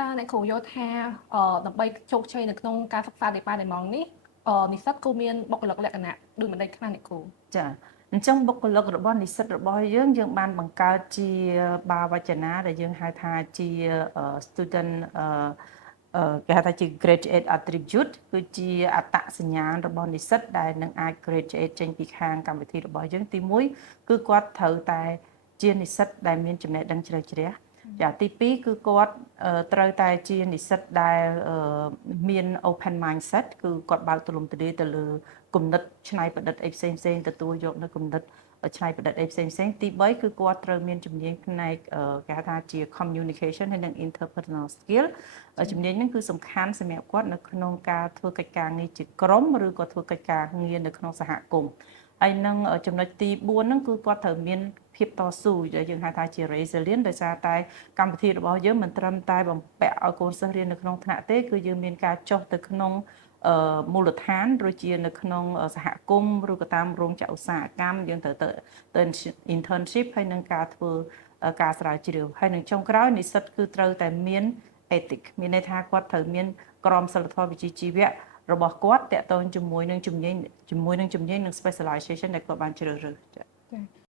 តើអ្នកគ្រូយល់ថាដើម្បីជោគជ័យនៅក្នុងការសិក្សាដេប៉ាតេម៉ង់នេះនិស្សិតគួរមានបុគ្គលិកលក្ខណៈដូចមិនដូចខ្លះអ្នកគ្រូចាអញ្ចឹងបុគ្គលិករបស់និស្សិតរបស់យើងបានបង្កើតជាបាវចនាដែលយើងហៅថាជា student គេហៅថាជា graduate attribute គឺជាអត្តសញ្ញាណរបស់និស្សិតដែលនឹងអាច graduate ចេញពីខាងកម្មវិធីរបស់យើងទី1គឺគាត់ត្រូវតែជានិស្សិតដែលមានចំណេះដឹងជ្រៅជ្រះចាទី2គឺគាត់ត្រូវតែជានិស្សិតដែលមាន open mindset គឺគាត់បើកទូលំទូលាយទៅលើគំនិតច្នៃប្រឌិតអីផ្សេងៗទទួលយកនៅគំនិតច្នៃប្រឌិតអីផ្សេងៗទី3គឺគាត់ត្រូវមានជំនាញផ្នែកគេហៅថាជា communication ហើយនិង interpersonal skill ជំនាញហ្នឹងគឺសំខាន់សម្រាប់គាត់នៅក្នុងការធ្វើកិច្ចការងារជាក្រុមឬក៏ធ្វើកិច្ចការងារនៅក្នុងសហគមន៍ហើយនឹងចំណុចទី4ហ្នឹងគឺគាត់ត្រូវមានភាពតស៊ូដែលយើងហៅថាជា resilient ដោយសារតែកម្មវិធីរបស់យើងមិនត្រឹមតែបំពាក់ឲ្យកូនសិស្សរៀននៅក្នុងថ្នាក់ទេគឺយើងមានការចុះទៅក្នុងមូលដ្ឋានដូចជានៅក្នុងសហគមន៍ឬក៏តាមរោងចក្រឧស្សាហកម្មយើងត្រូវទៅ internship ហើយនឹងការធ្វើការស្រាវជ្រាវហើយនឹងចុងក្រោយនិស្សិតគឺត្រូវតែមាន ethic មានន័យថាគាត់ត្រូវមានក្រមសីលធម៌វិជ្ជាជីវៈរបស់គាត់តាក់ទងជាមួយនឹងជំនាញនិង specialization ដែលគាត់បានជ្រើសរើសចា៎